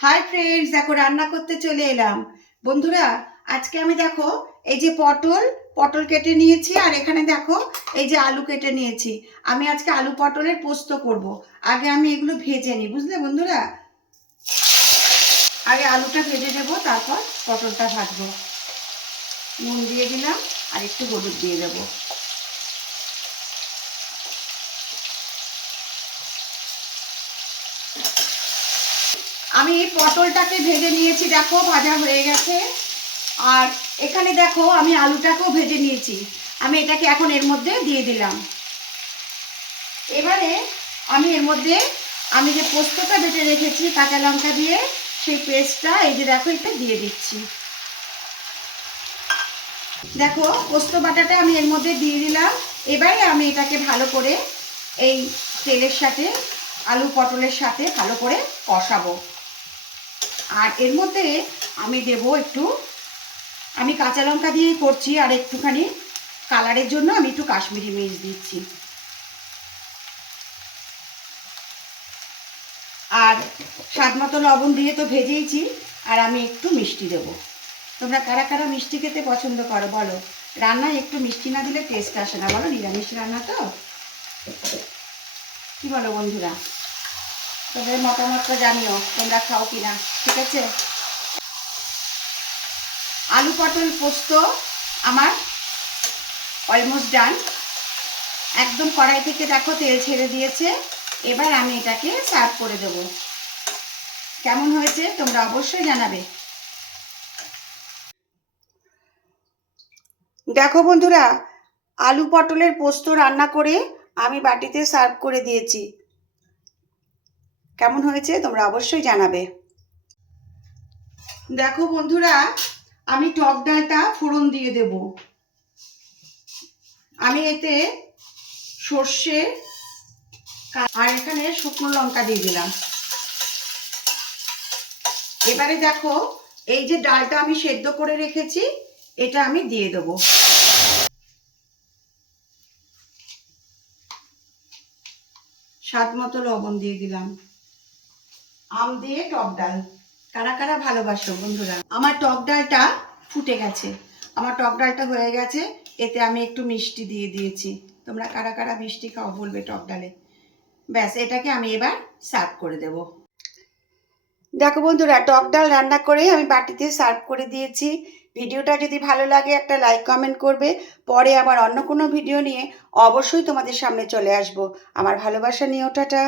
Hi friends, দেখো রান্না করতে চলে এলাম। বন্ধুরা, আজকে আমি দেখো এই যে পটল কেটে নিয়েছি, আর এখানে দেখো এই যে আলু কেটে নিয়েছি। আমি আজকে আলু পটলের পোস্ত করব। আগে আমি এগুলো ভেজে নিই, বুঝলে বন্ধুরা। আগে আলুটা ভেজে দেবো, তারপর পটলটা ভাজবো। নুন দিয়ে দিলাম আর একটু হলুদ দিয়ে দেবো। আমি পটলটাকে ভেজে নিয়েছি, দেখো ভাজা হয়ে গেছে। আর এখানে দেখো আমি আলুটাকেও ভেজে নিয়েছি। আমি এটাকে এখন এর মধ্যে দিয়ে দিলাম। এবারে আমি এর মধ্যে আমি যে পোস্তটা বেটে রেখেছি কাঁচা লঙ্কা দিয়ে, সেই পেস্টটা এই যে দেখো এটা দিয়ে দিচ্ছি। দেখো পোস্ত বাটাটা আমি এর মধ্যে দিয়ে দিলাম। এবারে আমি এটাকে ভালো করে এই তেলের সাথে আলু পটলের সাথে ভালো করে কষাবো। আর এর মধ্যে আমি দেব একটু, আমি কাঁচা লঙ্কা দিয়েই করছি, আর একটুখানি কালারের জন্য আমি একটু কাশ্মীরি মির্চ দিচ্ছি। আর স্বাদ মতো লবণ দিয়ে তো ভেজেইছি, আর আমি একটু মিষ্টি দেব। তোমরা কারা কারা মিষ্টি খেতে পছন্দ করো বলো? রান্নায় একটু মিষ্টি না দিলে টেস্ট আসে না, বলো। নিরামিষ রান্না তো, কি বলো বন্ধুরা? তোমাদের মতামতটা জানিও, তোমরা খাও কিনা। ঠিক আছে, আলু পটল পোস্ত আমার অলমোস্ট ডান। একদম কড়াই থেকে দেখো তেল ছেড়ে দিয়েছে। এবার আমি এটাকে সার্ভ করে দেব। কেমন হয়েছে তোমরা অবশ্যই জানাবে। দেখো বন্ধুরা, আলু পটলের পোস্ত রান্না করে আমি বাটিতে সার্ভ করে দিয়েছি। কেমন হয়েছে তোমরা অবশ্যই জানাবে। দেখো বন্ধুরা, আমি টক ডালটা ফোড়ন দিয়ে দেব। আমি এতে সর্ষে আর এখানে শুকনো লঙ্কা দিয়ে দিলাম। এবারে দেখো এই যে ডালটা আমি সেদ্ধ করে রেখেছি, এটা আমি দিয়ে দেবো। স্বাদ মতো লবণ দিয়ে দিলাম। আম দিয়ে টক ডাল কারা কারা ভালোবাসো বন্ধুরা? আমার টক ডালটা ফুটে গেছে, আমার টক ডালটা হয়ে গেছে। এতে আমি একটু মিষ্টি দিয়ে দিয়েছি। তোমরা কারা কারা মিষ্টি খাও বলবে টক ডালে। ব্যাস, এটাকে আমি এবার সার্ভ করে দেব। দেখো বন্ধুরা, টক ডাল রান্না করে আমি বাটিতে সার্ভ করে দিয়েছি। ভিডিওটা যদি ভালো লাগে একটা লাইক কমেন্ট করবে। পরে আবার অন্য কোনো ভিডিও নিয়ে অবশ্যই তোমাদের সামনে চলে আসবো। আমার ভালোবাসা নিয়েও টাটা।